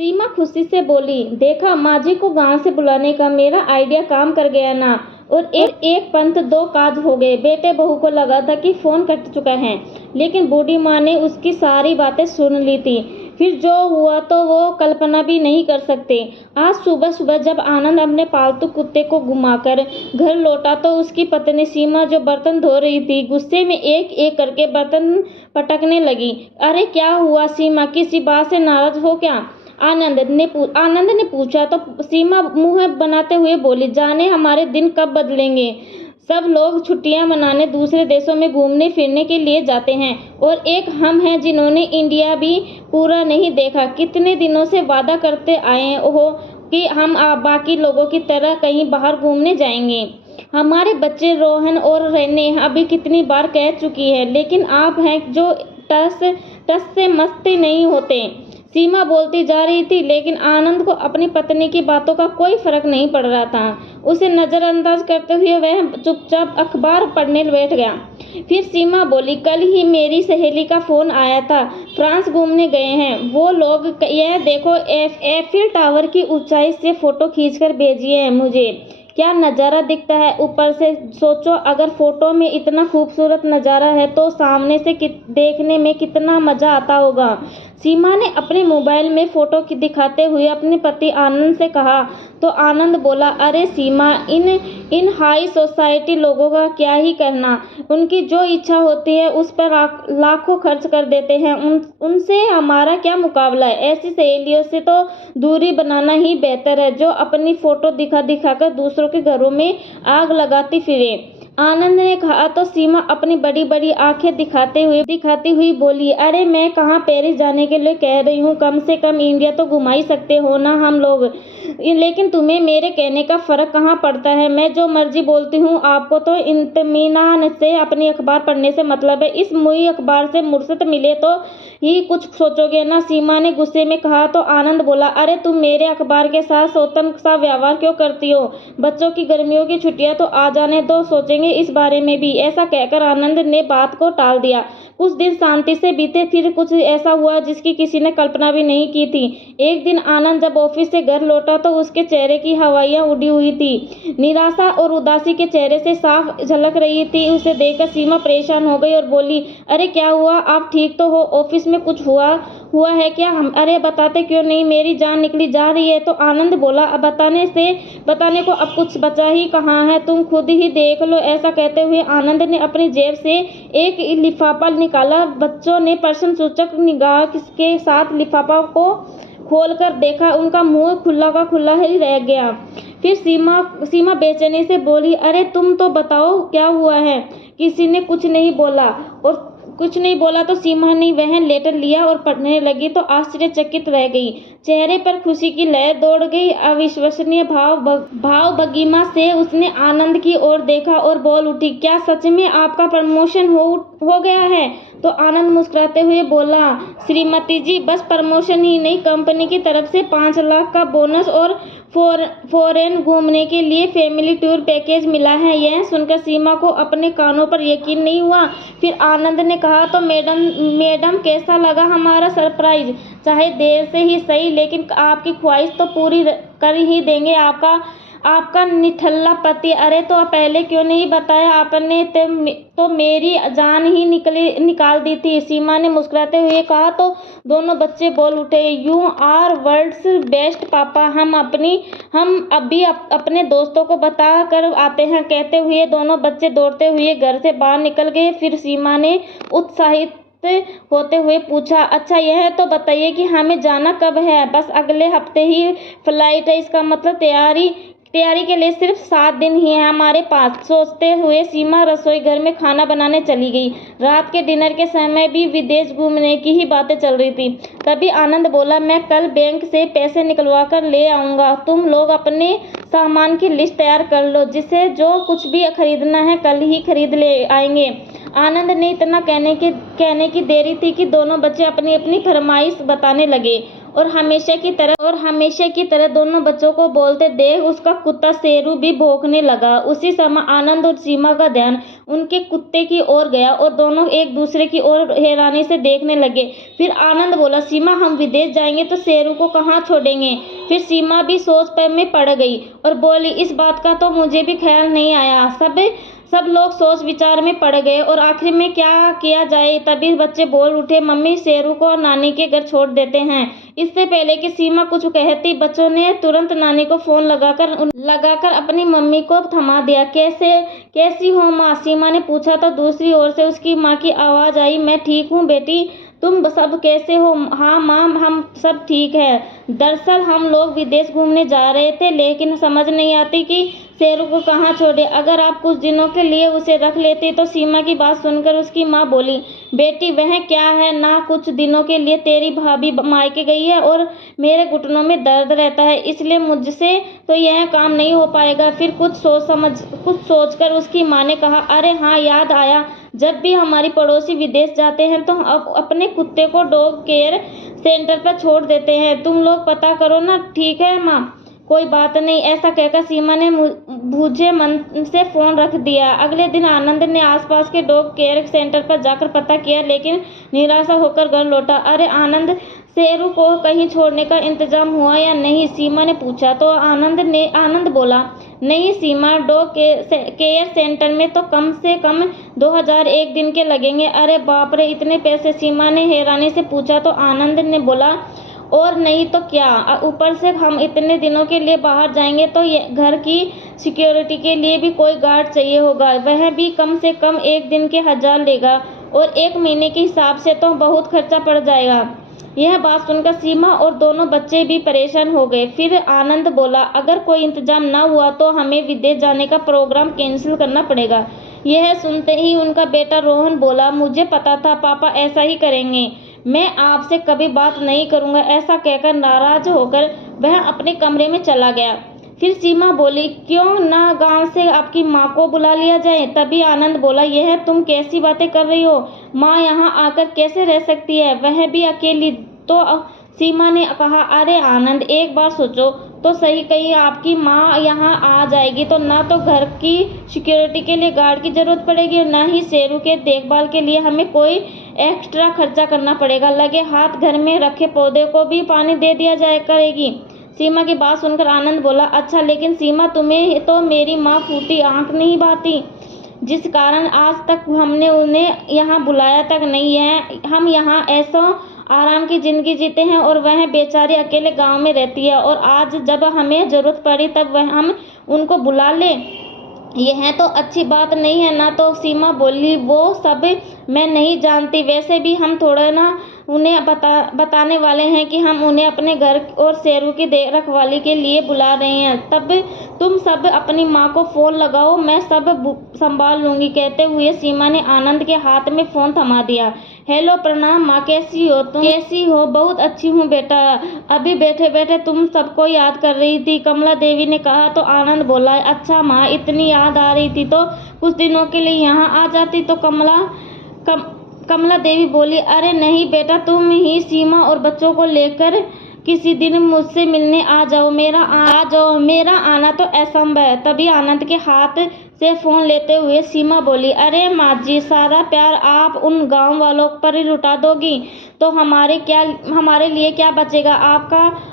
सीमा खुशी से बोली, देखा माँ जी को गांव से बुलाने का मेरा आइडिया काम कर गया ना। और एक पंथ दो काज हो गए। बेटे बहू को लगा था कि फोन कट चुका है, लेकिन बूढ़ी माँ ने उसकी सारी बातें सुन ली थी। फिर जो हुआ तो वो कल्पना भी नहीं कर सकते। आज सुबह सुबह जब आनंद अपने पालतू कुत्ते को घुमाकर घर लौटा तो उसकी पत्नी सीमा, जो बर्तन धो रही थी, गुस्से में एक एक करके बर्तन पटकने लगी। अरे क्या हुआ सीमा, किसी बात से नाराज हो क्या? आनंद ने पूछा तो सीमा मुंह बनाते हुए बोली, जाने हमारे दिन कब बदलेंगे। सब लोग छुट्टियां मनाने दूसरे देशों में घूमने फिरने के लिए जाते हैं, और एक हम हैं जिन्होंने इंडिया भी पूरा नहीं देखा। कितने दिनों से वादा करते आए हो कि हम बाकी लोगों की तरह कहीं बाहर घूमने जाएंगे। हमारे बच्चे रोहन और नेहा अभी कितनी बार कह चुकी है, लेकिन आप हैं जो टस से मस्ती नहीं होते। सीमा बोलती जा रही थी, लेकिन आनंद को अपनी पत्नी की बातों का कोई फर्क नहीं पड़ रहा था। उसे नजरअंदाज करते हुए वह चुपचाप अखबार पढ़ने बैठ गया। फिर सीमा बोली, कल ही मेरी सहेली का फोन आया था, फ्रांस घूमने गए हैं वो लोग। यह देखो, एफिल टावर की ऊंचाई से फोटो खींचकर भेजी है मुझे। क्या नज़ारा दिखता है ऊपर से। सोचो, अगर फोटो में इतना खूबसूरत नज़ारा है तो सामने से देखने में कितना मज़ा आता होगा। सीमा ने अपने मोबाइल में फोटो दिखाते हुए अपने पति आनंद से कहा तो आनंद बोला, अरे सीमा, इन हाई सोसाइटी लोगों का क्या ही कहना। उनकी जो इच्छा होती है उस पर लाखों खर्च कर देते हैं। उनसे हमारा क्या मुकाबला है। ऐसी सहेलियों से तो दूरी बनाना ही बेहतर है, जो अपनी फोटो दिखा दिखाकर दूसरों के घरों में आग लगाती फिरे। आनंद ने कहा तो सीमा अपनी बड़ी बड़ी आंखें दिखाती हुई बोली, अरे मैं कहाँ पेरिस जाने के लिए कह रही हूँ, कम से कम इंडिया तो घुमा ही सकते हो ना हम लोग। लेकिन तुम्हें मेरे कहने का फर्क कहाँ पड़ता है। मैं जो मर्जी बोलती हूँ, आपको तो इत्मीनान से अपनी अखबार पढ़ने से मतलब है। इस मुई अखबार से फुर्सत मिले तो ही कुछ सोचोगे ना। सीमा ने गुस्से में कहा तो आनंद बोला, अरे तुम मेरे अखबार के साथ सौतन सा व्यवहार क्यों करती हो। बच्चों की गर्मियों की छुट्टियां तो आ जाने दो, सोचेंगे इस बारे में भी। ऐसा कहकर आनंद ने बात को टाल दिया। कुछ दिन शांति से बीते, फिर कुछ ऐसा हुआ जिसकी किसी ने कल्पना भी नहीं की थी। एक दिन आनंद जब ऑफिस से घर लौटा तो उसके चेहरे की हवाइयां उड़ी हुई थी। निराशा और उदासी के चेहरे से साफ झलक रही थी। उसे देखकर सीमा परेशान हो गई और बोली, अरे क्या हुआ, आप ठीक तो हो। ऑफिस में कुछ हुआ है क्या? अरे बताते क्यों नहीं, मेरी जान निकली जा रही है। तो आनंद बोला, अब बताने को अब कुछ बचा ही कहाँ है, तुम खुद ही देख लो। ऐसा कहते हुए आनंद ने अपनी जेब से एक लिफाफा निकाला। बच्चों ने प्रश्न सूचक निगाह के साथ लिफाफा को खोलकर देखा। उनका मुंह खुला का खुला ही रह गया। फिर सीमा बेचैनी से बोली, अरे तुम तो बताओ क्या हुआ है। किसी ने कुछ नहीं बोला तो सीमा ने वह लेटर लिया और पढ़ने लगी तो आश्चर्यचकित रह गई। चेहरे पर खुशी की लहर दौड़ गई। अविश्वसनीय भाव भंगिमा से उसने आनंद की ओर देखा और बोल उठी, क्या सच में आपका प्रमोशन हो गया है? तो आनंद मुस्कुराते हुए बोला, श्रीमती जी, बस प्रमोशन ही नहीं, कंपनी की तरफ से 5 लाख का बोनस और फॉरेन घूमने के लिए फैमिली टूर पैकेज मिला है। यह सुनकर सीमा को अपने कानों पर यकीन नहीं हुआ। फिर आनंद ने कहा, तो मैडम कैसा लगा हमारा सरप्राइज? चाहे देर से ही सही, लेकिन आपकी ख्वाहिश तो पूरी कर ही देंगे। आपका निठल्ला पति। अरे तो पहले क्यों नहीं बताया आपने, तो मेरी जान ही निकाल दी थी। सीमा ने मुस्कुराते हुए कहा तो दोनों बच्चे बोल उठे, यू आर वर्ल्ड्स बेस्ट पापा। हम अभी अपने दोस्तों को बता कर आते हैं। कहते हुए दोनों बच्चे दौड़ते हुए घर से बाहर निकल गए। फिर सीमा ने उत्साहित होते हुए पूछा, अच्छा यह तो बताइए कि हमें जाना कब है? बस अगले हफ्ते ही फ्लाइट है, इसका मतलब तैयारी के लिए सिर्फ 7 दिन ही है हमारे पास। सोचते हुए सीमा रसोई घर में खाना बनाने चली गई। रात के डिनर के समय भी विदेश घूमने की ही बातें चल रही थी। तभी आनंद बोला, मैं कल बैंक से पैसे निकलवा कर ले आऊँगा। तुम लोग अपने सामान की लिस्ट तैयार कर लो, जिसे जो कुछ भी खरीदना है कल ही खरीद ले आएंगे। आनंद ने इतना कहने की देरी थी कि दोनों बच्चे अपनी अपनी फरमाइश बताने लगे। और हमेशा की तरह दोनों बच्चों को बोलते देख उसका कुत्ता शेरू भी भौंकने लगा। उसी समय आनंद और सीमा का ध्यान उनके कुत्ते की ओर गया और दोनों एक दूसरे की ओर हैरानी से देखने लगे। फिर आनंद बोला, सीमा हम विदेश जाएंगे तो शेरू को कहाँ छोड़ेंगे? फिर सीमा भी सोच में पड़ गई और बोली, इस बात का तो मुझे भी ख्याल नहीं आया। सब लोग सोच विचार में पड़ गए और आखिर में क्या किया जाए। तभी बच्चे बोल उठे, मम्मी शेरू को नानी के घर छोड़ देते हैं। इससे पहले कि सीमा कुछ कहती, बच्चों ने तुरंत नानी को फोन लगाकर अपनी मम्मी को थमा दिया। कैसी हो माँ? सीमा ने पूछा तो दूसरी ओर से उसकी माँ की आवाज आई, मैं ठीक हूँ बेटी, तुम सब कैसे हो? हाँ माँ, हम सब ठीक है। दरअसल हम लोग विदेश घूमने जा रहे थे, लेकिन समझ नहीं आती कि शेरू को कहाँ छोड़े। अगर आप कुछ दिनों के लिए उसे रख लेते तो। सीमा की बात सुनकर उसकी माँ बोली, बेटी वह क्या है ना, कुछ दिनों के लिए तेरी भाभी मायके गई है और मेरे घुटनों में दर्द रहता है, इसलिए मुझसे तो यह काम नहीं हो पाएगा। फिर कुछ सोचकर उसकी माँ ने कहा, अरे हाँ याद आया, जब भी हमारी पड़ोसी विदेश जाते हैं तो अब अपने कुत्ते को डॉग केयर सेंटर पर छोड़ देते हैं। तुम लोग पता करो ना। ठीक है माँ, कोई बात नहीं। ऐसा कहकर सीमा ने भूजे मन से फोन रख दिया। अगले दिन आनंद ने आसपास के डॉग केयर सेंटर पर जाकर पता किया, लेकिन निराशा होकर घर लौटा। अरे आनंद, शेरू को कहीं छोड़ने का इंतजाम हुआ या नहीं? सीमा ने पूछा तो आनंद बोला, नहीं सीमा, डॉग केयर सेंटर में तो कम से कम 2001 दिन के लगेंगे। अरे बाप रे, इतने पैसे? सीमा ने हैरानी से पूछा तो आनंद ने बोला, और नहीं तो क्या, ऊपर से हम इतने दिनों के लिए बाहर जाएंगे तो घर की सिक्योरिटी के लिए भी कोई गार्ड चाहिए होगा, वह भी कम से कम 1 दिन के 1000 लेगा और 1 महीने के हिसाब से तो बहुत खर्चा पड़ जाएगा। यह बात सुनकर सीमा और दोनों बच्चे भी परेशान हो गए। फिर आनंद बोला, अगर कोई इंतजाम ना हुआ तो हमें विदेश जाने का प्रोग्राम कैंसिल करना पड़ेगा। यह सुनते ही उनका बेटा रोहन बोला, मुझे पता था पापा ऐसा ही करेंगे, मैं आपसे कभी बात नहीं करूंगा। ऐसा कहकर नाराज होकर वह अपने कमरे में चला गया। फिर सीमा बोली, क्यों ना गांव से आपकी माँ को बुला लिया जाए? तभी आनंद बोला, यह तुम कैसी बातें कर रही हो? माँ यहाँ आकर कैसे रह सकती है, वह भी अकेली? तो सीमा ने कहा, अरे आनंद, एक बार सोचो तो सही, कहीं आपकी माँ यहाँ आ जाएगी तो ना तो घर की सिक्योरिटी के लिए गार्ड की जरूरत पड़ेगी और ना ही शेरू के देखभाल के लिए हमें कोई एक्स्ट्रा खर्चा करना पड़ेगा। लगे हाथ घर में रखे पौधे को भी पानी दे दिया जाए करेगी। सीमा की बात सुनकर आनंद बोला, अच्छा लेकिन सीमा, तुम्हें तो मेरी माँ फूटी आंख नहीं भाती, जिस कारण आज तक हमने उन्हें यहाँ बुलाया तक नहीं है। हम यहाँ ऐसा आराम की जिंदगी जीते हैं और वह बेचारी अकेले गांव में रहती है, और आज जब हमें जरूरत पड़ी तब हम उनको बुला लें, यह तो अच्छी बात नहीं है ना। तो सीमा बोली, वो सब मैं नहीं जानती, वैसे भी हम थोड़ा ना उन्हें बताने वाले हैं कि हम उन्हें अपने घर और शेरू की रखवाली के लिए बुला रहे हैं। तब तुम सब अपनी माँ को फ़ोन लगाओ, मैं सब संभाल लूँगी। कहते हुए सीमा ने आनंद के हाथ में फ़ोन थमा दिया। हेलो, प्रणाम माँ, कैसी हो तुम? कैसी हो? बहुत अच्छी हूँ बेटा, अभी बैठे बैठे तुम सबको याद कर रही थी, कमला देवी ने कहा। तो आनंद बोला, अच्छा माँ, इतनी याद आ रही थी तो कुछ दिनों के लिए यहाँ आ जाती। तो कमला देवी बोली, अरे नहीं बेटा, तुम ही सीमा और बच्चों को लेकर किसी दिन मुझसे मिलने आ जाओ, मेरा आना तो असंभव है। तभी आनंद के हाथ से फ़ोन लेते हुए सीमा बोली, अरे माँ जी, सारा प्यार आप उन गांव वालों पर ही लुटा दोगी तो हमारे लिए क्या बचेगा?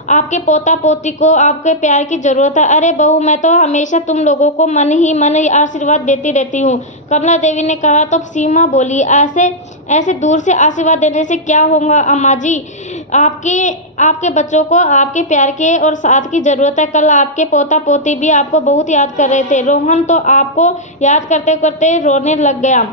आपके पोता पोती को आपके प्यार की ज़रूरत है। अरे बहू, मैं तो हमेशा तुम लोगों को मन ही आशीर्वाद देती रहती हूँ, कमला देवी ने कहा। तो सीमा बोली, ऐसे दूर से आशीर्वाद देने से क्या होगा अम्मा जी, आपके बच्चों को आपके प्यार के और साथ की ज़रूरत है। कल आपके पोता पोती भी आपको बहुत याद कर रहे थे। रोहन तो आपको याद करते करते रोने लग गया।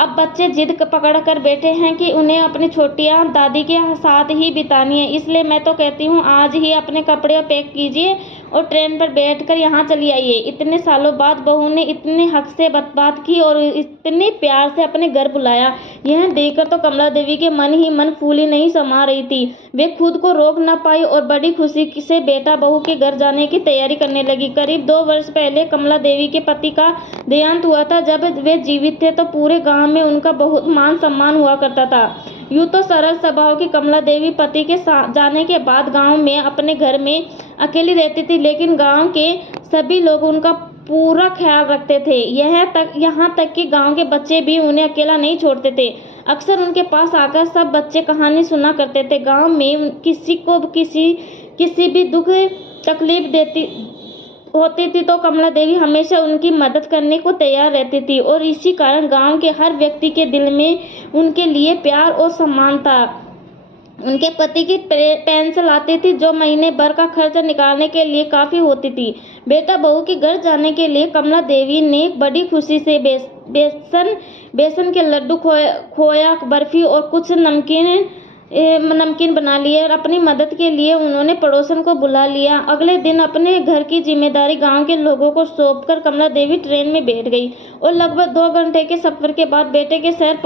अब बच्चे जिद पकड़ कर बैठे हैं कि उन्हें अपनी छुट्टियां दादी के साथ ही बितानी है, इसलिए मैं तो कहती हूँ आज ही अपने कपड़े पैक कीजिए और ट्रेन पर बैठकर यहाँ चली आइए। इतने सालों बाद बहू ने इतने हक से बात की और इतने प्यार से अपने घर बुलाया। यह देखकर तो कमला देवी के मन ही मन फूली नहीं समा रही थी। वे खुद को रोक न पाई और बड़ी खुशी से बेटा बहू के घर जाने की तैयारी करने लगी। करीब 2 वर्ष पहले कमला देवी के पति का देहांत हुआ था। जब वे जीवित थे तो पूरे गांव में उनका बहुत मान सम्मान हुआ करता था। यूँ तो सरल स्वभाव की कमला देवी पति के जाने के बाद गांव में अपने घर में अकेली रहती थी, लेकिन गांव के सभी लोग उनका पूरा ख्याल रखते थे। यहाँ तक कि गांव के बच्चे भी उन्हें अकेला नहीं छोड़ते थे। अक्सर उनके पास आकर सब बच्चे कहानी सुना करते थे। गांव में किसी को किसी भी दुख तकलीफ होती थी तो कमला देवी हमेशा उनकी मदद करने को तैयार रहती थी, और इसी कारण गांव के हर व्यक्ति के दिल में उनके लिए प्यार और सम्मान था। उनके पति की पेंशन आती थी, जो महीने भर का खर्च निकालने के लिए काफ़ी होती थी। बेटा बहू के घर जाने के लिए कमला देवी ने बड़ी खुशी से बेसन के लड्डू, खोया, बर्फी और कुछ नमकीन बना लिए, और अपनी मदद के लिए उन्होंने पड़ोसन को बुला लिया। अगले दिन अपने घर की जिम्मेदारी गांव के लोगों को सौंपकर कमला देवी ट्रेन में बैठ गई और लगभग 2 घंटे के सफर के बाद बेटे के शहर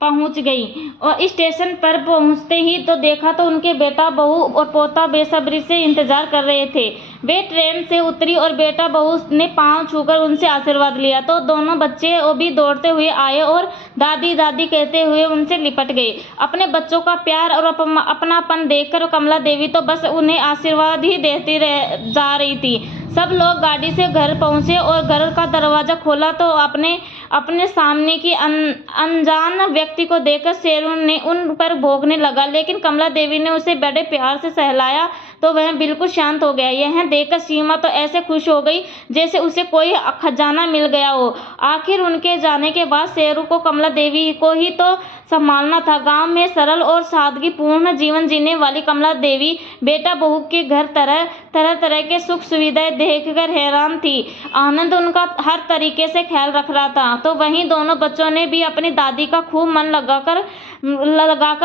पहुंच गई। और स्टेशन पर पहुंचते ही तो देखा तो उनके बेटा बहू और पोता बेसब्री से इंतजार कर रहे थे। वे ट्रेन से उतरी और बेटा बहू ने पांव छूकर उनसे आशीर्वाद लिया तो दोनों बच्चे भी दौड़ते हुए आए और दादी दादी कहते हुए उनसे लिपट गए। अपने बच्चों का प्यार और अपनापन देखकर कमला देवी तो बस उन्हें आशीर्वाद ही देती जा रही थी। सब लोग गाड़ी से घर पहुंचे और घर का दरवाजा खोला तो अपने सामने की अनजान व्यक्ति को देखकर शेरू ने उन पर भौंकने लगा, लेकिन कमला देवी ने उसे बड़े प्यार से सहलाया तो वह बिल्कुल शांत हो गया। यह देखकर सीमा तो ऐसे खुश हो गई जैसे उसे कोई खजाना मिल गया हो। आखिर उनके जाने के बाद शेरू को कमला देवी को ही तो संभालना था। गांव में सरल और सादगीपूर्ण जीवन जीने वाली कमला देवी बेटा बहू के घर तरह के सुख सुविधाएं देखकर हैरान थी। आनंद उनका हर तरीके से ख्याल रख रहा था। तो वहीं दोनों बच्चों ने भी अपनी दादी का खूब मन लगाकर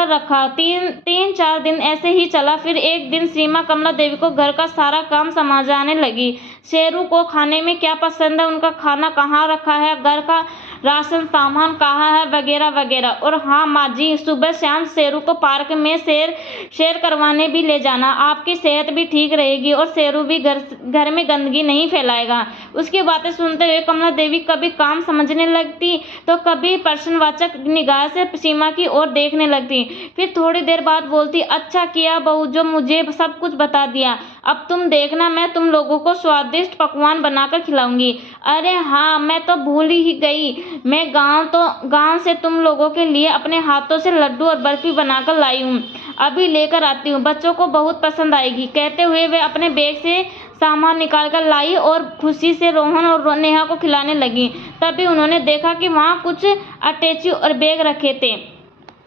रखा। 3-4 दिन ऐसे ही चला। फिर एक दिन सीमा कमला देवी को घर का सारा काम समझाने लगी। शेरू को खाने में क्या पसंद है, उनका खाना कहाँ रखा है, घर का राशन सामान कहाँ है, वगैरह वगैरह। और हाँ माँ जी, सुबह शाम शेरू को पार्क में सैर करवाने भी ले जाना। आपकी सेहत भी ठीक रहेगी और शेरू भी घर में गंदगी नहीं फैलाएगा। उसकी बातें सुनते हुए कमला देवी कभी काम समझने लगती तो कभी प्रश्नवाचक निगाह से सीमा की ओर देखने लगती। फिर थोड़ी देर बाद बोलती, अच्छा किया बहू जो मुझे सब कुछ बता दिया। अब तुम देखना, मैं तुम लोगों को स्वादिष्ट पकवान बनाकर खिलाऊंगी। अरे हाँ, मैं तो भूल ही गई, मैं गांव से तुम लोगों के लिए अपने हाथों से लड्डू और बर्फी बनाकर लाई हूँ, अभी लेकर आती हूँ, बच्चों को बहुत पसंद आएगी। कहते हुए वे अपने बैग से सामान निकालकर लाई और खुशी से रोहन और नेहा को खिलाने लगी। तभी उन्होंने देखा कि वहाँ कुछ अटैची और बैग रखे थे।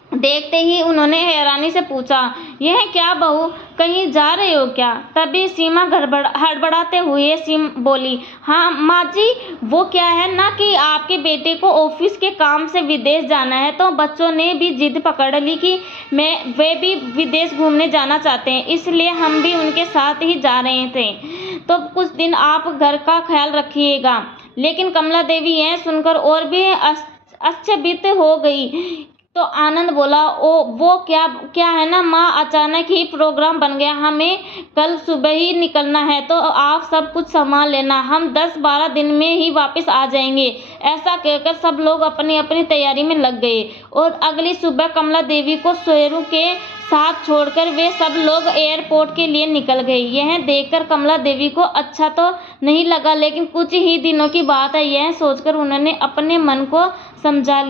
देखते ही उन्होंने हैरानी से पूछा, यह क्या बहू, कहीं जा रहे हो क्या? तभी सीमा हड़बड़ाते हुए बोली, हाँ माँ जी, वो क्या है ना कि आपके बेटे को ऑफिस के काम से विदेश जाना है, तो बच्चों ने भी जिद पकड़ ली कि वे भी विदेश घूमने जाना चाहते हैं, इसलिए हम भी उनके साथ ही जा रहे थे। तो कुछ दिन आप घर का ख्याल रखिएगा। लेकिन कमला देवी यह सुनकर और भी आश्चर्यचकित हो गई। तो आनंद बोला, वो क्या है ना माँ, अचानक ही प्रोग्राम बन गया, हमें कल सुबह ही निकलना है, तो आप सब कुछ संभाल लेना, हम 10-12 दिन में ही वापस आ जाएंगे। ऐसा कहकर सब लोग अपनी अपनी तैयारी में लग गए और अगली सुबह कमला देवी को शेरू के साथ छोड़कर वे सब लोग एयरपोर्ट के लिए निकल गए। यह देखकर कमला देवी को अच्छा तो नहीं लगा, लेकिन कुछ ही दिनों की बात है, यह सोचकर उन्होंने अपने मन को समझा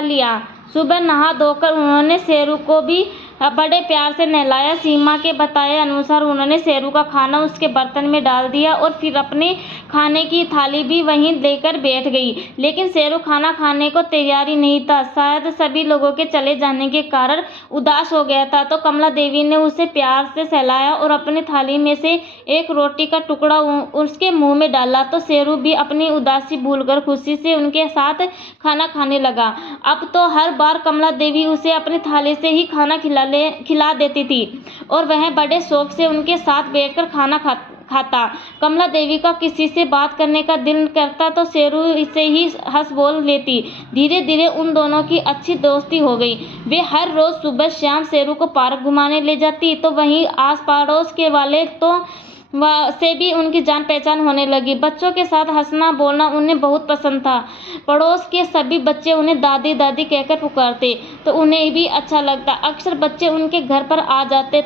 लिया। सुबह नहा धोकर उन्होंने शेरू को भी बड़े प्यार से नहलाया। सीमा के बताए अनुसार उन्होंने शेरू का खाना उसके बर्तन में डाल दिया और फिर अपने खाने की थाली भी वहीं लेकर बैठ गई। लेकिन शेरू खाना खाने को तैयार ही नहीं था, शायद सभी लोगों के चले जाने के कारण उदास हो गया था। तो कमला देवी ने उसे प्यार से सहलाया और अपनी थाली में से एक रोटी का टुकड़ा उसके मुंह में डाला, तो शेरू भी अपनी उदासी भूलकर खुशी से उनके साथ खाना खाने लगा। अब तो हर बार कमला देवी उसे अपनी थाली से ही खाना खिला देती थी और वह बड़े शौक से उनके साथ बैठकर खाना खाता। कमला देवी का किसी से बात करने का दिल करता तो शेरू से ही हंस बोल लेती। धीरे धीरे उन दोनों की अच्छी दोस्ती हो गई। वे हर रोज सुबह शाम शेरू को पार्क घुमाने ले जाती, तो वहीं आस पड़ोस के वाले तो से भी उनकी जान पहचान होने लगी। बच्चों के साथ हंसना बोलना उन्हें बहुत पसंद था। पड़ोस के सभी बच्चे उन्हें दादी दादी कहकर पुकारते तो उन्हें भी अच्छा लगता। अक्सर बच्चे उनके घर पर आ जाते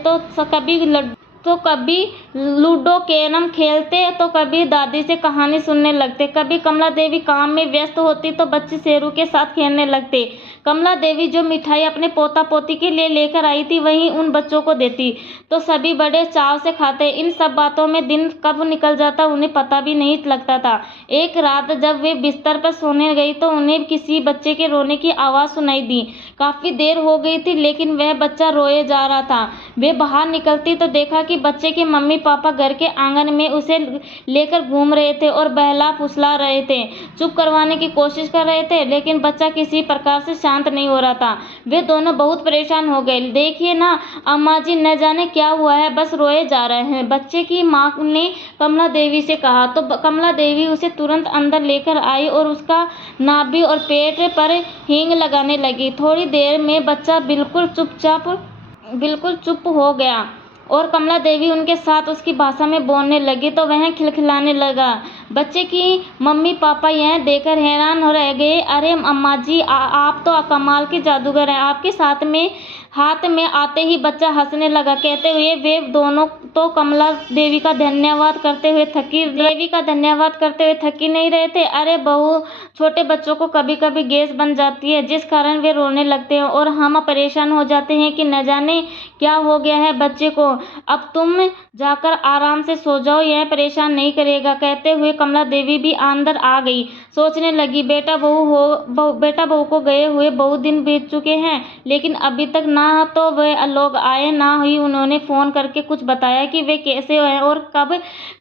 तो कभी लूडो कैरम खेलते तो कभी दादी से कहानी सुनने लगते। कभी कमला देवी काम में व्यस्त होती तो बच्चे शेरू के साथ खेलने लगते। कमला देवी जो मिठाई अपने पोता पोती के लिए लेकर आई थी वहीं उन बच्चों को देती तो सभी बड़े चाव से खाते। इन सब बातों में दिन कब निकल जाता उन्हें पता भी नहीं लगता था। एक रात जब वे बिस्तर पर सोने गई तो उन्हें किसी बच्चे के रोने की आवाज़ सुनाई दी। काफ़ी देर हो गई थी लेकिन वह बच्चा रोए जा रहा था। वे बाहर निकलती तो देखा कि बच्चे के मम्मी पापा घर के आंगन में उसे लेकर घूम रहे थे और बहला फुसला रहे थे। चुप करवाने की कोशिश कर रहे थे लेकिन बच्चा किसी प्रकार से शांत नहीं हो रहा था। वे दोनों बहुत परेशान हो गए। देखिए ना अम्मा जी, न जाने क्या हुआ है, बस रोए जा रहे हैं, बच्चे की माँ ने कमला देवी से कहा। तो कमला देवी उसे तुरंत अंदर लेकर आई और उसका नाभि और पेट पर हींग लगाने लगी। थोड़ी देर में बच्चा बिल्कुल चुप हो गया और कमला देवी उनके साथ उसकी भाषा में बोलने लगी तो वह खिलखिलाने लगा। बच्चे की मम्मी पापा यह देखकर हैरान हो रह गए। अरे अम्मा जी, आप तो कमाल की जादूगर हैं। आपके साथ में हाथ में आते ही बच्चा हंसने लगा। कहते हुए वे दोनों तो कमला देवी का धन्यवाद करते हुए थकी नहीं रहे थे। अरे बहू, छोटे बच्चों को कभी कभी गैस बन जाती है जिस कारण वे रोने लगते हैं और हम परेशान हो जाते हैं कि न जाने क्या हो गया है बच्चे को। अब तुम जाकर आराम से सो जाओ, यह परेशान नहीं करेगा। कहते हुए कमला देवी भी अंदर आ गई। सोचने लगी बेटा बहू को गए हुए बहुत दिन बीत चुके हैं लेकिन अभी तक ना तो वे लोग आए ना ही उन्होंने फोन करके कुछ बताया कि वे कैसे हैं और कब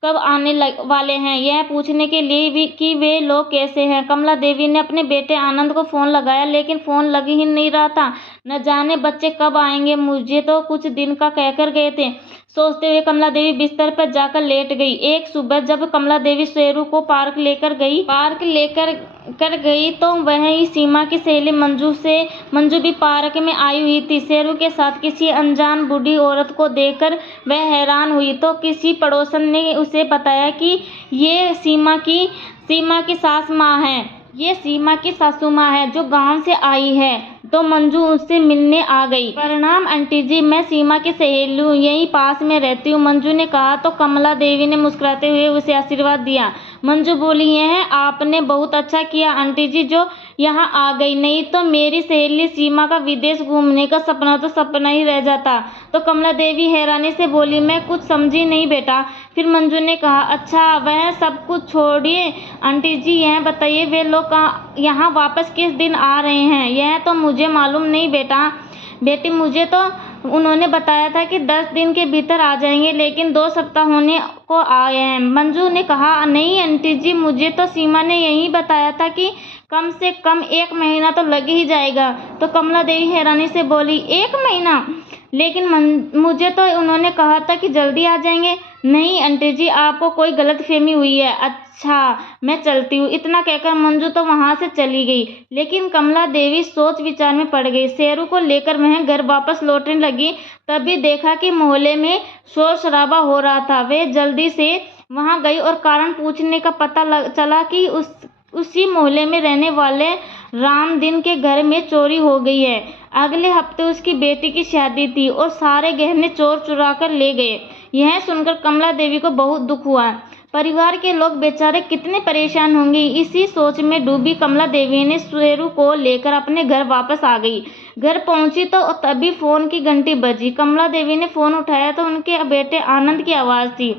आने वाले हैं, यह पूछने के लिए भी कि वे लोग कैसे हैं। कमला देवी ने अपने बेटे आनंद को फोन लगाया लेकिन फोन लग ही नहीं रहा था। न जाने बच्चे कब आएंगे, मुझे तो कुछ दिन का कहकर गए थे। सोचते हुए कमला देवी बिस्तर पर जाकर लेट गई। एक सुबह जब कमला देवी शेरू को पार्क लेकर गई तो वहीं सीमा की सहेली मंजू भी पार्क में आई हुई थी। शेरू के साथ किसी अनजान बूढ़ी औरत को देखकर वह हैरान हुई तो किसी पड़ोसन ने उसे बताया कि ये सीमा की सासू माँ है जो गांव से आई है। तो मंजू उससे मिलने आ गई। प्रणाम आंटी जी, मैं सीमा की सहेली हूँ, यहीं पास में रहती हूँ, मंजू ने कहा। तो कमला देवी ने मुस्कुराते हुए उसे आशीर्वाद दिया। मंजू बोली, यह आपने बहुत अच्छा किया आंटी जी जो यहाँ आ गई, नहीं तो मेरी सहेली सीमा का विदेश घूमने का सपना तो सपना ही रह जाता। तो कमला देवी हैरानी से बोली, मैं कुछ समझी नहीं बेटा। फिर मंजू ने कहा, अच्छा वह सब कुछ छोड़िए आंटी जी, यह बताइए वे लोग यहाँ वापस किस दिन आ रहे हैं। यह तो मुझे मालूम नहीं बेटी, मुझे तो उन्होंने बताया था कि 10 दिन के भीतर आ जाएंगे लेकिन 2 सप्ताह होने को आए हैं। मंजू ने कहा, नहीं आंटी जी, मुझे तो सीमा ने यही बताया था कि कम से कम 1 महीना तो लग ही जाएगा। तो कमला देवी हैरानी से बोली, 1 महीना? लेकिन मुझे तो उन्होंने कहा था कि जल्दी आ जाएंगे। नहीं आंटी जी, आपको कोई गलतफहमी हुई है। अच्छा मैं चलती हूँ। इतना कहकर मंजू तो वहाँ से चली गई। लेकिन कमला देवी सोच विचार में पड़ गई। शेरू को लेकर वह घर वापस लौटने लगी तभी देखा कि मोहल्ले में शोर शराबा हो रहा था। वे जल्दी से वहाँ गई और कारण पूछने का पता चला कि उसी मोहल्ले में रहने वाले रामदीन के घर में चोरी हो गई है। अगले हफ्ते उसकी बेटी की शादी थी और सारे गहने चोर चुरा कर ले गए। यह सुनकर कमला देवी को बहुत दुख हुआ। परिवार के लोग बेचारे कितने परेशान होंगे, इसी सोच में डूबी कमला देवी ने शेरू को लेकर अपने घर वापस आ गई। घर पहुंची तो तभी फोन की घंटी बजी। कमला देवी ने फोन उठाया तो उनके बेटे आनंद की आवाज़ थी।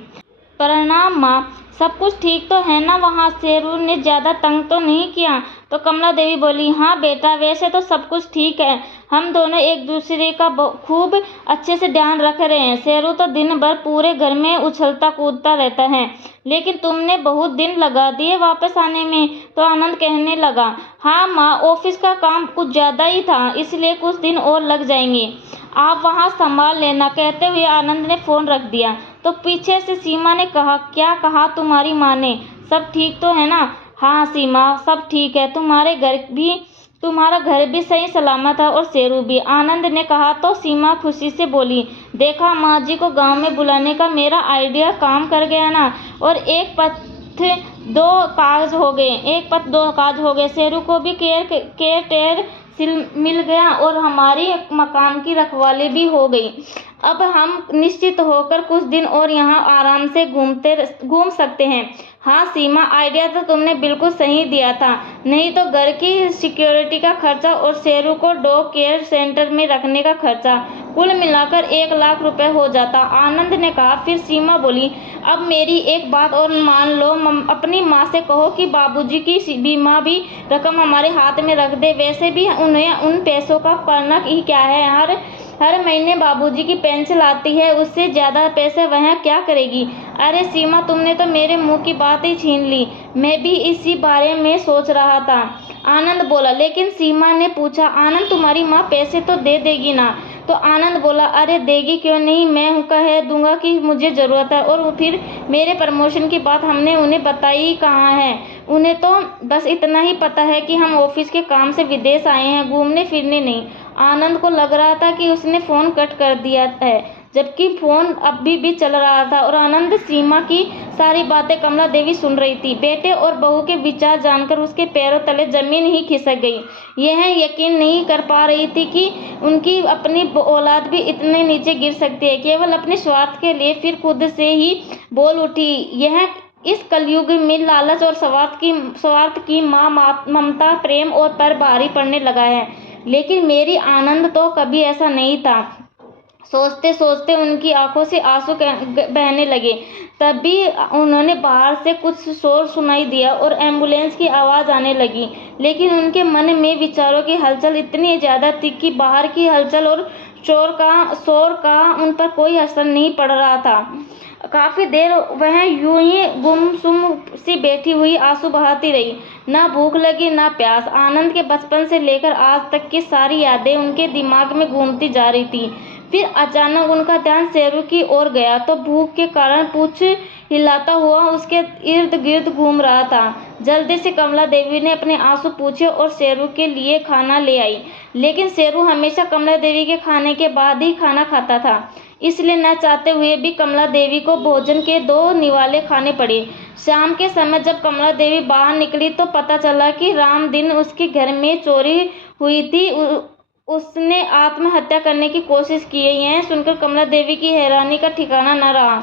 प्रणाम माँ, सब कुछ ठीक तो है ना वहाँ? शेरू ने ज़्यादा तंग तो नहीं किया? तो कमला देवी बोली, हाँ बेटा, वैसे तो सब कुछ ठीक है, हम दोनों एक दूसरे का खूब अच्छे से ध्यान रख रहे हैं। शेरू तो दिन भर पूरे घर में उछलता कूदता रहता है, लेकिन तुमने बहुत दिन लगा दिए वापस आने में। तो आनंद कहने लगा, हाँ माँ, ऑफिस का काम कुछ ज़्यादा ही था इसलिए कुछ दिन और लग जाएंगे, आप वहाँ संभाल लेना। कहते हुए आनंद ने फ़ोन रख दिया। तो पीछे से सीमा ने कहा, क्या कहा तुम्हारी माँ ने? सब ठीक तो है ना? हाँ सीमा, सब ठीक है। तुम्हारे घर भी तुम्हारा घर भी सही सलामत है और शेरू भी, आनंद ने कहा। तो सीमा खुशी से बोली, देखा माँ जी को गांव में बुलाने का मेरा आइडिया काम कर गया ना। और एक पथ दो काज हो गए। शेरू को भी केयर मिल गया और हमारी मकान की रखवाली भी हो गई। अब हम निश्चित होकर कुछ दिन और यहाँ आराम से घूम सकते हैं। हाँ सीमा, आइडिया तो तुमने बिल्कुल सही दिया था। नहीं तो घर की सिक्योरिटी का खर्चा और शेरू को डॉग केयर सेंटर में रखने का खर्चा कुल मिलाकर 1 लाख रुपए हो जाता, आनंद ने कहा। फिर सीमा बोली, अब मेरी एक बात और मान लो, अपनी माँ से कहो कि बाबूजी की बीमा भी रकम हमारे हाथ में रख दे। वैसे भी उन्हें उन पैसों का करना ही क्या है, हर महीने बाबूजी की पेंशन आती है, उससे ज़्यादा पैसे वह क्या करेगी। अरे सीमा, तुमने तो मेरे मुंह की बात ही छीन ली। मैं भी इसी बारे में सोच रहा था, आनंद बोला। लेकिन सीमा ने पूछा, आनंद तुम्हारी माँ पैसे तो दे देगी ना। तो आनंद बोला, अरे देगी क्यों नहीं, मैं कह दूंगा कि मुझे ज़रूरत है। और फिर मेरे प्रमोशन की बात हमने उन्हें बताई कहाँ है। उन्हें तो बस इतना ही पता है कि हम ऑफिस के काम से विदेश आए हैं, घूमने फिरने नहीं। आनंद को लग रहा था कि उसने फ़ोन कट कर दिया है, जबकि फ़ोन अभी भी चल रहा था और आनंद सीमा की सारी बातें कमला देवी सुन रही थी। बेटे और बहू के विचार जानकर उसके पैरों तले जमीन ही खिसक गई। यह यकीन नहीं कर पा रही थी कि उनकी अपनी औलाद भी इतने नीचे गिर सकती है, केवल अपने स्वार्थ के लिए। फिर खुद से ही बोल उठी, यह इस कलयुग में लालच और स्वार्थ की ममता, प्रेम और पर भारी पड़ने लगा है। लेकिन मेरी आनंद तो कभी ऐसा नहीं था। सोचते सोचते उनकी आंखों से आंसू बहने लगे। तभी उन्होंने बाहर से कुछ शोर सुनाई दिया और एम्बुलेंस की आवाज़ आने लगी। लेकिन उनके मन में विचारों की हलचल इतनी ज़्यादा थी कि बाहर की हलचल और शोर का उन पर कोई असर नहीं पड़ रहा था। काफ़ी देर वह यूं ही गुमसुम सी बैठी हुई आंसू बहाती रही। ना भूख लगी ना प्यास। आनंद के बचपन से लेकर आज तक की सारी यादें उनके दिमाग में घूमती जा रही थी। फिर अचानक उनका ध्यान शेरू की ओर गया तो भूख के कारण पूंछ हिलाता हुआ उसके इर्द गिर्द घूम रहा था। जल्दी से कमला देवी ने अपने आंसू पूछे और शेरू के लिए खाना ले आई। लेकिन शेरू हमेशा कमला देवी के खाने के बाद ही खाना खाता था, इसलिए न चाहते हुए भी कमला देवी को भोजन के 2 निवाले खाने पड़े। शाम के समय जब कमला देवी बाहर निकली तो पता चला कि राम दिन उसके घर में चोरी हुई थी। उसने आत्महत्या करने की कोशिश की है। यह सुनकर कमला देवी की हैरानी का ठिकाना न रहा।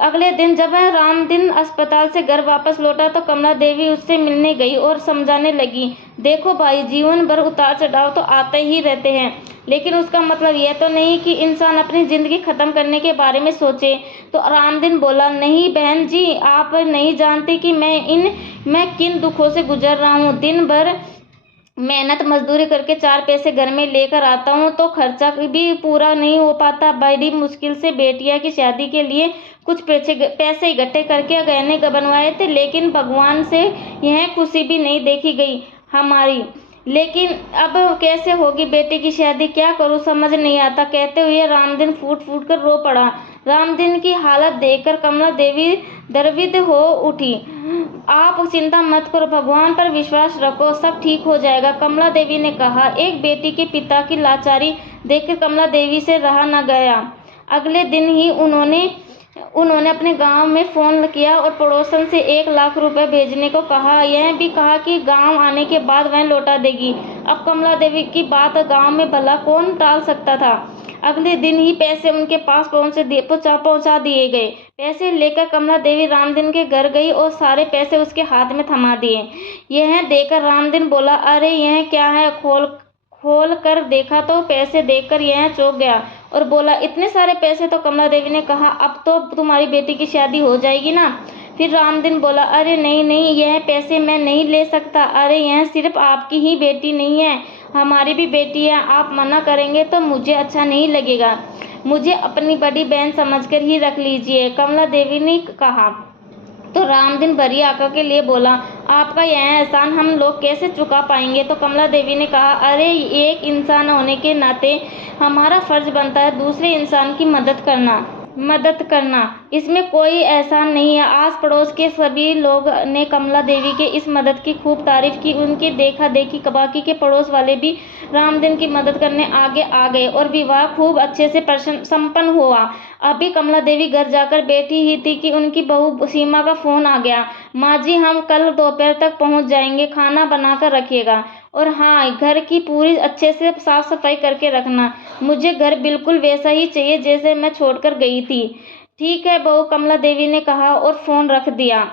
अगले दिन जब राम दिन अस्पताल से घर वापस लौटा तो कमला देवी उससे मिलने गई और समझाने लगी, देखो भाई, जीवन भर उतार चढ़ाव तो आते ही रहते हैं, लेकिन उसका मतलब यह तो नहीं कि इंसान अपनी ज़िंदगी ख़त्म करने के बारे में सोचे। तो रामदिन बोला, नहीं बहन जी, आप नहीं जानती कि मैं किन दुखों से गुजर रहा हूँ। दिन भर मेहनत मजदूरी करके 4 पैसे घर में लेकर आता हूँ तो खर्चा भी पूरा नहीं हो पाता। बड़ी मुश्किल से बेटिया की शादी के लिए कुछ पैसे इकट्ठे करके गहने बनवाए थे, लेकिन भगवान से यह खुशी भी नहीं देखी गई हमारी। लेकिन अब कैसे होगी बेटे की शादी, क्या करूँ समझ नहीं आता। कहते हुए रामदिन फूट फूट कर रो पड़ा। रामदिन की हालत देखकर कमला देवी द्रवित हो उठी। आप चिंता मत करो, भगवान पर विश्वास रखो, सब ठीक हो जाएगा, कमला देवी ने कहा। एक बेटी के पिता की लाचारी देखकर कमला देवी से रहा न गया। अगले दिन ही उन्होंने अपने गांव में फ़ोन किया और पड़ोसन से 1 लाख रुपए भेजने को कहा। यह भी कहा कि गांव आने के बाद वह लौटा देगी। अब कमला देवी की बात गांव में भला कौन टाल सकता था। अगले दिन ही पैसे उनके पास पहुंचा दिए गए। पैसे लेकर कमला देवी रामदिन के घर गई और सारे पैसे उसके हाथ में थमा दिए। यह देखकर रामदिन बोला, अरे यह क्या है। खोल कर देखा तो पैसे देखकर यह चौंक गया और बोला, इतने सारे पैसे। तो कमला देवी ने कहा, अब तो तुम्हारी बेटी की शादी हो जाएगी ना। फिर रामदिन बोला, अरे नहीं, यह पैसे मैं नहीं ले सकता। अरे यह सिर्फ आपकी ही बेटी नहीं है, हमारी भी बेटी है। आप मना करेंगे तो मुझे अच्छा नहीं लगेगा। मुझे अपनी बड़ी बहन समझकर ही रख लीजिए, कमला देवी ने कहा। तो रामदिन भरी आंखों के लिए बोला, आपका यह एहसान हम लोग कैसे चुका पाएंगे। तो कमला देवी ने कहा, अरे एक इंसान होने के नाते हमारा फर्ज बनता है दूसरे इंसान की मदद करना। मदद करना, इसमें कोई एहसान नहीं है। आस पड़ोस के सभी लोग ने कमला देवी के इस मदद की खूब तारीफ की। उनकी देखा देखी बाकी के पड़ोस वाले भी रामदीन की मदद करने आगे आ गए और विवाह खूब अच्छे से संपन्न हुआ। अभी कमला देवी घर जाकर बैठी ही थी कि उनकी बहू सीमा का फोन आ गया। माँ जी, हम कल दोपहर तक पहुँच जाएंगे, खाना बना कर रखिएगा और हाँ, घर की पूरी अच्छे से साफ सफाई करके रखना। मुझे घर बिल्कुल वैसा ही चाहिए जैसे मैं छोड़कर गई थी। ठीक है बहू, कमला देवी ने कहा और फोन रख दिया।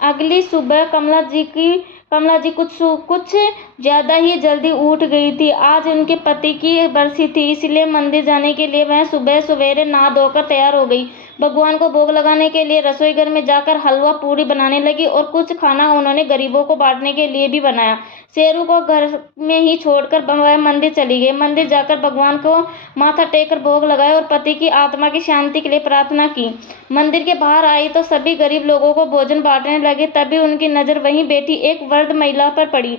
अगली सुबह कमला जी कुछ ज्यादा ही जल्दी उठ गई थी। आज उनके पति की बरसी थी, इसलिए मंदिर जाने के लिए वह सुबह सवेरे नहा धोकर तैयार हो गई। भगवान को भोग लगाने के लिए रसोई घर में जाकर हलवा पूरी बनाने लगी और कुछ खाना उन्होंने गरीबों को बांटने के लिए भी बनाया। शेरू को घर में ही छोड़कर वह मंदिर चली गई। मंदिर जाकर भगवान को माथा टेककर भोग लगाया और पति की आत्मा की शांति के लिए प्रार्थना की। मंदिर के बाहर आई तो सभी गरीब लोगों को भोजन बांटने लगे। तभी उनकी नजर वहीं बैठी एक वृद्ध महिला पर पड़ी।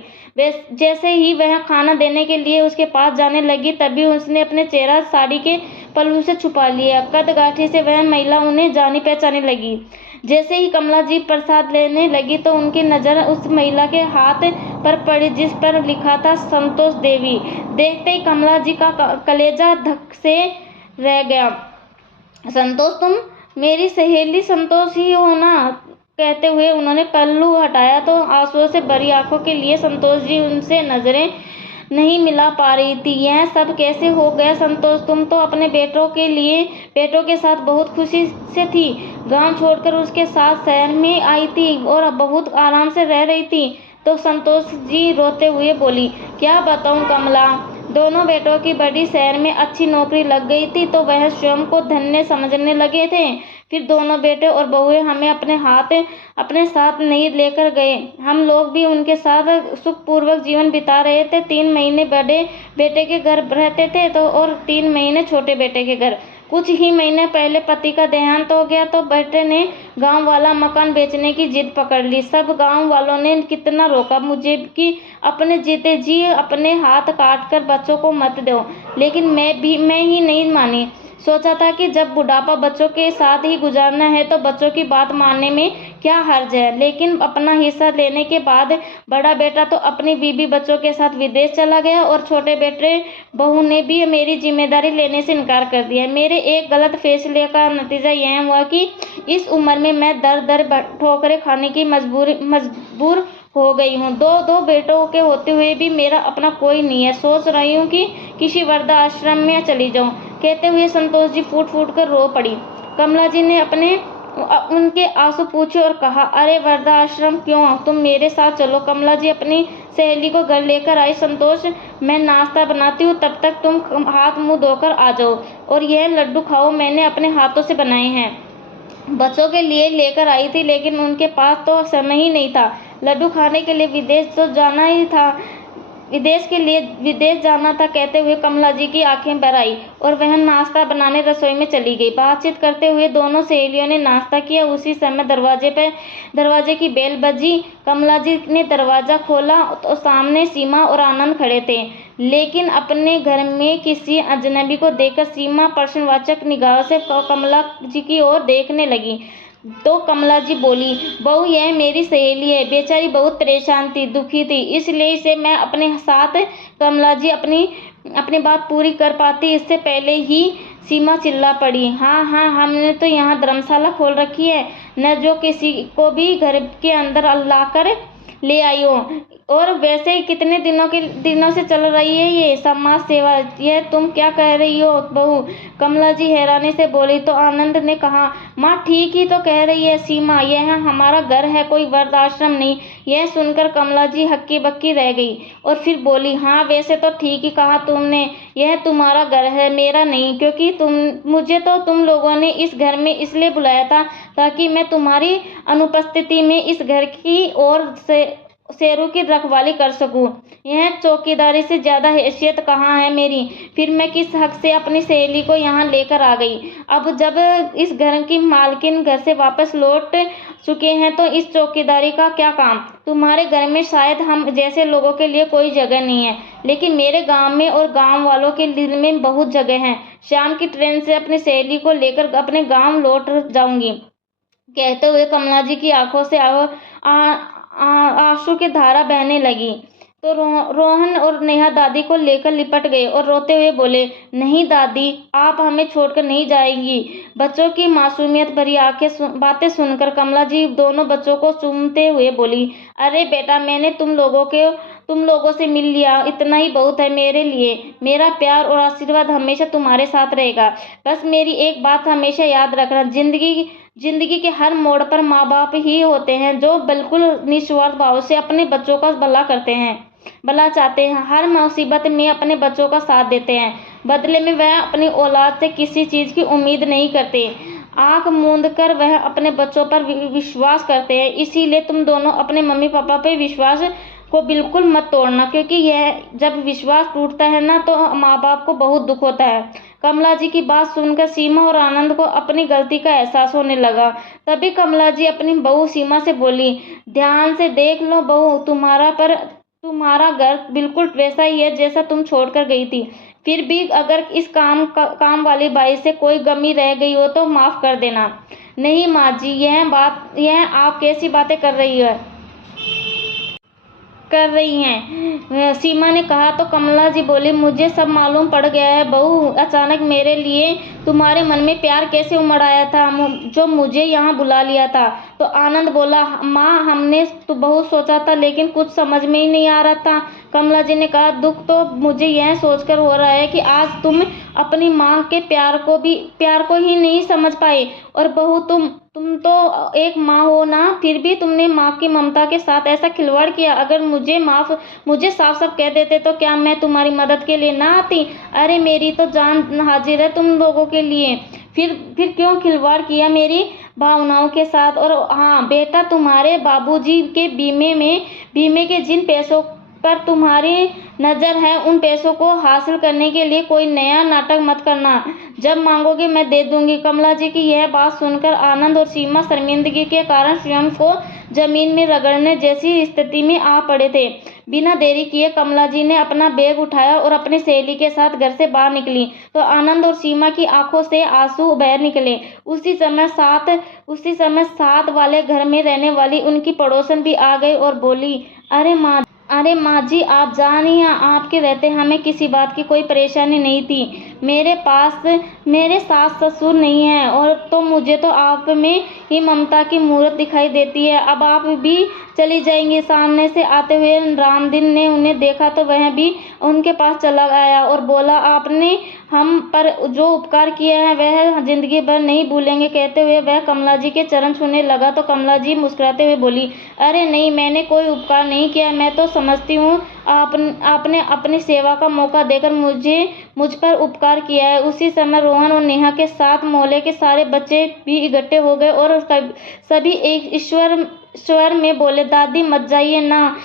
जैसे ही वह खाना देने के लिए उसके पास जाने लगी, तभी उसने अपने चेहरा साड़ी के पल्लू से छुपा लिया। कदकाठी से वह महिला उन्हें जानी पहचाने लगी। जैसे ही कमला जी प्रसाद लेने लगी तो उनकी नजर उस महिला के हाथ पर पड़ी जिस पर लिखा था संतोष देवी। देखते ही कमला जी का कलेजा धक से रह गया। संतोष, तुम मेरी सहेली संतोष ही हो ना? कहते हुए उन्होंने पल्लू हटाया तो आंसुओं से भरी आंखों के लिए संतोष जी उनसे नजरें नहीं मिला पा रही थी। यह सब कैसे हो गया संतोष? तुम तो अपने बेटों के साथ बहुत खुशी से थी, गांव छोड़कर उसके साथ शहर में आई थी और बहुत आराम से रह रही थी। तो संतोष जी रोते हुए बोली, क्या बताऊं कमला, दोनों बेटों की बड़ी शहर में अच्छी नौकरी लग गई थी तो वह स्वयं को धन्य समझने लगे थे। फिर दोनों बेटे और बहुएं हमें अपने साथ नहीं लेकर गए। हम लोग भी उनके साथ सुखपूर्वक जीवन बिता रहे थे। 3 महीने बड़े बेटे के घर रहते थे तो और 3 महीने छोटे बेटे के घर। कुछ ही महीने पहले पति का देहांत हो गया तो बेटे ने गांव वाला मकान बेचने की जिद पकड़ ली। सब गांव वालों ने कितना रोका मुझे कि अपने जीते जी अपने हाथ काट कर बच्चों को मत दो, लेकिन मैं ही नहीं मानी। सोचा था कि जब बुढ़ापा बच्चों के साथ ही गुजारना है तो बच्चों की बात मानने में क्या हर्ज है। लेकिन अपना हिस्सा लेने के बाद बड़ा बेटा तो अपनी बीबी बच्चों के साथ विदेश चला गया और छोटे बेटे बहू ने भी मेरी जिम्मेदारी लेने से इनकार कर दिया। मेरे एक गलत फैसले का नतीजा यह हुआ कि इस उम्र में मैं दर ठोकरें खाने की मजबूर हो गई हूँ। दो बेटों के होते हुए भी मेरा अपना कोई नहीं है। सोच रही हूँ कि किसी वृद्धाश्रम में चली जाऊँ। कहते हुए संतोष जी फूट फूट कर रो पड़ी। कमला जी ने उनके आंसू पूछे और कहा, अरे वृद्धाश्रम क्यों, तुम मेरे साथ चलो। कमला जी अपनी सहेली को घर लेकर आई। संतोष, मैं नाश्ता बनाती हूँ, तब तक तुम हाथ मुंह धोकर आ जाओ और यह लड्डू खाओ, मैंने अपने हाथों से बनाए हैं। बच्चों के लिए लेकर आई थी लेकिन उनके पास तो समय ही नहीं था। लड्डू खाने के लिए विदेश जाना था। कहते हुए कमला जी की आंखें भर आई और वह नाश्ता बनाने रसोई में चली गई। बातचीत करते हुए दोनों सहेलियों ने नाश्ता किया। उसी समय दरवाजे की बेल बजी। कमला जी ने दरवाजा खोला तो सामने सीमा और आनंद खड़े थे। लेकिन अपने घर में किसी अजनबी को देखकर सीमा प्रश्नवाचक निगाहों से कमला जी की ओर देखने लगी। तो कमला जी बोली, बहू, यह मेरी सहेली है, बेचारी बहुत परेशान थी, दुखी थी, इसलिए इसे मैं अपने साथ। कमला जी अपनी बात पूरी कर पाती इससे पहले ही सीमा चिल्ला पड़ी, हाँ, हमने तो यहाँ धर्मशाला खोल रखी है न, जो किसी को भी घर के अंदर लाकर ले आई हो। और वैसे ही कितने दिनों से चल रही है ये समाज सेवा। यह तुम क्या कह रही हो बहू? कमला जी हैरानी से बोली। तो आनंद ने कहा, माँ ठीक ही तो कह रही है सीमा, यह हमारा घर है, कोई वृद्धाश्रम नहीं। यह सुनकर कमला जी हक्की बक्की रह गई और फिर बोली, हाँ वैसे तो ठीक ही कहा तुमने, यह तुम्हारा घर है, मेरा नहीं, क्योंकि मुझे तो तुम लोगों ने इस घर में इसलिए बुलाया था ताकि मैं तुम्हारी अनुपस्थिति में इस घर की शेरों की रखवाली कर सकूं। यह चौकीदारी से ज़्यादा हैसियत कहाँ है मेरी। फिर मैं किस हक से अपनी सहेली को यहाँ लेकर आ गई। अब जब इस घर की मालकिन घर से वापस लौट चुके हैं तो इस चौकीदारी का क्या काम। तुम्हारे घर में शायद हम जैसे लोगों के लिए कोई जगह नहीं है, लेकिन मेरे गांव में और गांव वालों के दिल में बहुत जगह है। शाम की ट्रेन से अपनी सहेली को लेकर अपने गांव लौट जाऊंगी। कहते हुए कमला जी की आंखों से आंसू की धारा बहने लगी। तो रोहन और नेहा दादी को लेकर लिपट गए और रोते हुए बोले, नहीं दादी, आप हमें छोड़कर नहीं जाएंगी। बच्चों की मासूमियत भरी बातें सुनकर कमला जी दोनों बच्चों को चूमते हुए बोली, अरे बेटा, मैंने तुम लोगों से मिल लिया, इतना ही बहुत है मेरे लिए। मेरा प्यार और आशीर्वाद हमेशा तुम्हारे साथ रहेगा। बस मेरी एक बात हमेशा याद रखना, जिंदगी के हर मोड़ पर माँ बाप ही होते हैं जो बिल्कुल निस्वार्थ भाव से अपने बच्चों का भला चाहते हैं। हर मुसीबत में अपने बच्चों का साथ देते हैं। बदले में वह अपनी औलाद से किसी चीज की उम्मीद नहीं करते। आंख मूंद कर वह अपने बच्चों पर विश्वास करते हैं। इसीलिए तुम दोनों अपने मम्मी पापा पे विश्वास को बिल्कुल मत तोड़ना, क्योंकि यह जब विश्वास टूटता है ना तो माँ बाप को बहुत दुख होता है। कमला जी की बात सुनकर सीमा और आनंद को अपनी गलती का एहसास होने लगा। तभी कमला जी अपनी बहू सीमा से बोली, ध्यान से देख लो बहू, तुम्हारा घर बिल्कुल वैसा ही है जैसा तुम छोड़कर गई थी। फिर भी अगर इस काम वाली बाई से कोई कमी रह गई हो तो माफ कर देना। नहीं माँ जी, यह आप कैसी बातें कर रही हैं। सीमा ने कहा तो कमला जी बोली, मुझे सब मालूम पड़ गया है बहू। अचानक मेरे लिए तुम्हारे मन में प्यार कैसे उमड़ आया था जो मुझे यहाँ बुला लिया था। तो आनंद बोला, माँ, हमने तो बहुत सोचा था लेकिन कुछ समझ में ही नहीं आ रहा था। कमला जी ने कहा, दुख तो मुझे यह सोचकर हो रहा है कि आज तुम अपनी माँ के प्यार को ही नहीं समझ पाए। और बहू, तुम तो एक माँ हो ना, फिर भी तुमने माँ की ममता के साथ ऐसा खिलवाड़ किया। अगर मुझे साफ साफ कह देते तो क्या मैं तुम्हारी मदद के लिए ना आती। अरे मेरी तो जान हाजिर है तुम लोगों के लिए। फिर क्यों खिलवाड़ किया मेरी भावनाओं के साथ। और हाँ बेटा, तुम्हारे बाबूजी के बीमे के जिन पैसों पर तुम्हारी नज़र है, उन पैसों को हासिल करने के लिए कोई नया नाटक मत करना। जब मांगोगे मैं दे दूंगी। कमला जी की यह बात सुनकर आनंद और सीमा शर्मिंदगी के कारण स्वयं को जमीन में रगड़ने जैसी स्थिति में आ पड़े थे। बिना देरी किए कमला जी ने अपना बैग उठाया और अपनी सहेली के साथ घर से बाहर निकली तो आनंद और सीमा की आंखों से आंसू बह निकले। उसी समय साथ वाले घर में रहने वाली उनकी पड़ोसन भी आ गई और बोली, अरे माँ जी, आप जानिए, आपके रहते हमें किसी बात की कोई परेशानी नहीं थी। मेरे सास ससुर नहीं हैं और तो मुझे तो आप में ही ममता की मूरत दिखाई देती है। अब आप भी चली जाएंगी। सामने से आते हुए रामदीन ने उन्हें देखा तो वह भी उनके पास चला आया और बोला, आपने हम पर जो उपकार किया है वह जिंदगी भर नहीं भूलेंगे। कहते हुए वह कमला जी के चरण छूने लगा तो कमला जी मुस्कुराते हुए बोली, अरे नहीं, मैंने कोई उपकार नहीं किया। मैं तो समझती हूँ आपने अपनी सेवा का मौका देकर मुझ पर उपकार किया है। उसी समय रोहन और नेहा के साथ मोहल्ले के सारे बच्चे भी इकट्ठे हो गए और सभी एक ईश्वर में बोले, दादी मत जाइए ना।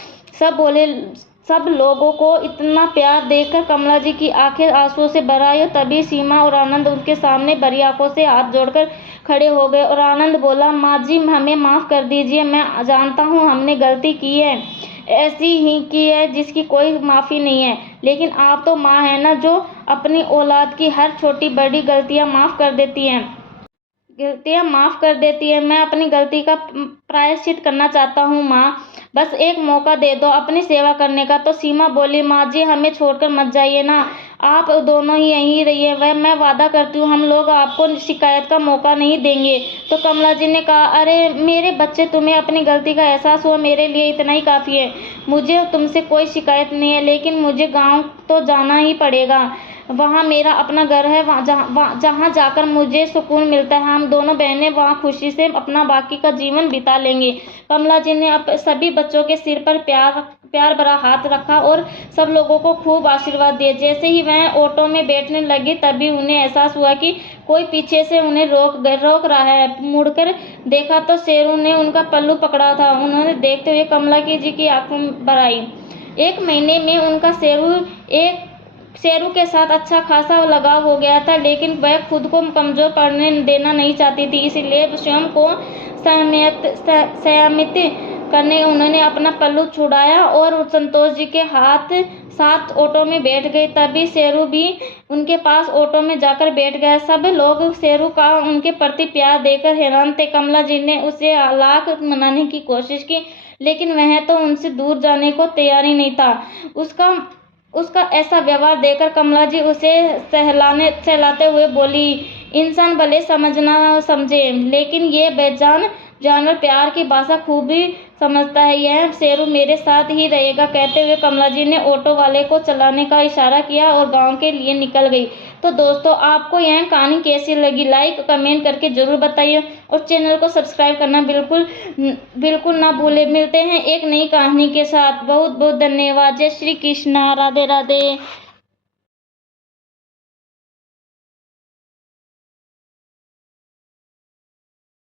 सब लोगों को इतना प्यार देखकर कमला जी की आंखें आंसुओं से भर आई। तभी सीमा और आनंद उनके सामने भरी आंखों से हाथ जोड़कर खड़े हो गए और आनंद बोला, माँ जी, हमें माफ़ कर दीजिए। मैं जानता हूँ हमने गलती की है, ऐसी ही की है जिसकी कोई माफ़ी नहीं है। लेकिन आप तो माँ है ना, जो अपनी औलाद की हर छोटी बड़ी गलतियाँ माफ़ कर देती है। मैं अपनी गलती का प्रायश्चित करना चाहता हूँ माँ, बस एक मौका दे दो अपनी सेवा करने का। तो सीमा बोली, माँ जी, हमें छोड़कर मत जाइए ना, आप दोनों ही यहीं रहिए। मैं वादा करती हूँ हम लोग आपको शिकायत का मौका नहीं देंगे। तो कमला जी ने कहा, अरे मेरे बच्चे, तुम्हें अपनी गलती का एहसास हुआ, मेरे लिए इतना ही काफ़ी है। मुझे तुमसे कोई शिकायत नहीं है, लेकिन मुझे गाँव तो जाना ही पड़ेगा। वहाँ मेरा अपना घर है, जहाँ जाकर मुझे सुकून मिलता है। हम दोनों बहनें वहाँ खुशी से अपना बाकी का जीवन बिता लेंगे। कमला जी ने सभी बच्चों के सिर पर प्यार भरा हाथ रखा और सब लोगों को खूब आशीर्वाद दिए। जैसे ही वह ऑटो में बैठने लगी तभी उन्हें एहसास हुआ कि कोई पीछे से उन्हें रोक रहा है। मुड़कर देखा तो शेरू ने उनका पल्लू पकड़ा था। उन्होंने देखते हुए कमला जी की आंखें भर आई। 1 महीने में उनका शेरू के साथ अच्छा खासा लगाव हो गया था, लेकिन वह खुद को कमजोर पड़ने देना नहीं चाहती थी, इसलिए स्वयं को संयमित करने उन्होंने अपना पल्लू छुड़ाया और संतोष जी के साथ ऑटो में बैठ गई। तभी शेरू भी उनके पास ऑटो में जाकर बैठ गया। सब लोग शेरू का उनके प्रति प्यार देखकर हैरान थे। कमला जी ने उसे लाख मनाने की कोशिश की, लेकिन वह तो उनसे दूर जाने को तैयार ही नहीं था। उसका ऐसा व्यवहार देखकर कमला जी उसे सहलाते हुए बोली, इंसान भले समझना समझे, लेकिन ये बेजान जानवर प्यार की भाषा खूब ही समझता है। यह शेरू मेरे साथ ही रहेगा। कहते हुए कमला जी ने ऑटो वाले को चलाने का इशारा किया और गांव के लिए निकल गई। तो दोस्तों, आपको यह कहानी कैसी लगी, लाइक कमेंट करके जरूर बताइए और चैनल को सब्सक्राइब करना बिल्कुल ना भूले। मिलते हैं एक नई कहानी के साथ। बहुत बहुत धन्यवाद। जय श्री कृष्णा। राधे राधे।